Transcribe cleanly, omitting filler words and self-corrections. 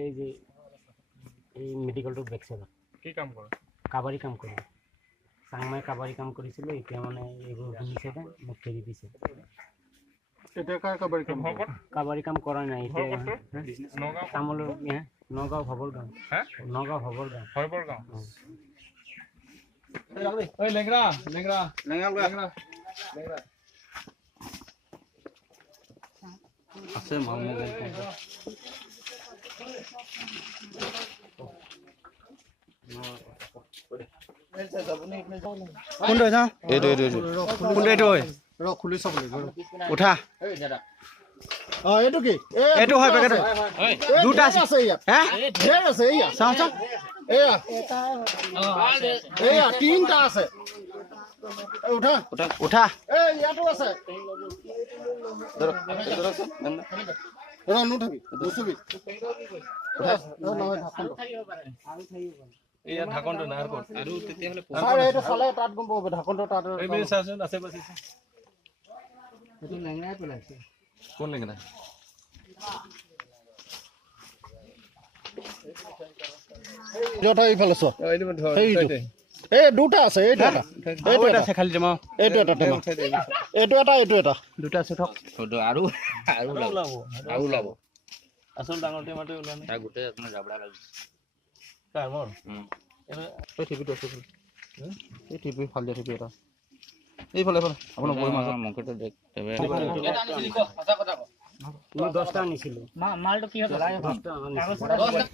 এই যে এই মেডিকেলটোৰ বেক চাইডত কি কাম কৰে? কাবাৰী কাম কৰে। চাংমাই কাবাৰী কাম কৰিছিল, এতিয়া মানে এইবোৰ শুনিছে দে মোক ফেৰি দিছে। এতিয়া কাৰ কাবাৰী কাম কৰে? কাবাৰী কাম কৰা নাই এতিয়া নগাঁও তামোলৰ নগাঁও ভবৰ গাঁও। নগাঁও ভবৰ গাঁও। হৰবৰ গাঁও। লেংৰা লেংৰা লেংৰা লেংৰা আছে মানুহ কোনটো যাওঁ এইটো এইটো এইটো কোনটো এইটো হয় ৰ খুলি চাব লাগিব উঠা এইটো কি এইটো হয় পেকেট দুটা আছে ইয়াত হে ঢেৰ আছে ইয়াত চাওঁ চাওঁ এয়া এয়া তিনিটা আছে উঠা উঠা উঠা ইয়াতো আছে ৰ নুঠাবি নুচুবি এয়া ঢাকনটো নাই আৰু তেতিয়াহ'লে ছাৰ এইটো চালে তাত গম পাব ঢাকনটো তাত এই চাচোন আছে বাছি এইটো লেঙৰাই পেলাইছে। কোন লেঙৰা? এইফালে চোৱা এই দুটা আছে এইটো এটা এইটো এটা আছে খালি জমা এইটো এটা টেমা এইটো এটা এইটো এটা দুটা আছে থক আৰু ওলাব আচল ডাঙৰ টেমাটো ওলোৱা নাই গোটেই আপোনাৰ জাবৰা লাগিছে কাৰ মোৰ এই টিপিটো আছে এই টিপি ফাল দিয়া টিপি এটা এইফালে এইফালে আপোনাৰ বৈ মাজত মংকেটো দেখ মই 10টা আনিছিলোঁ। মালটো কি হ'ল? 10টা আনিছিলোঁ।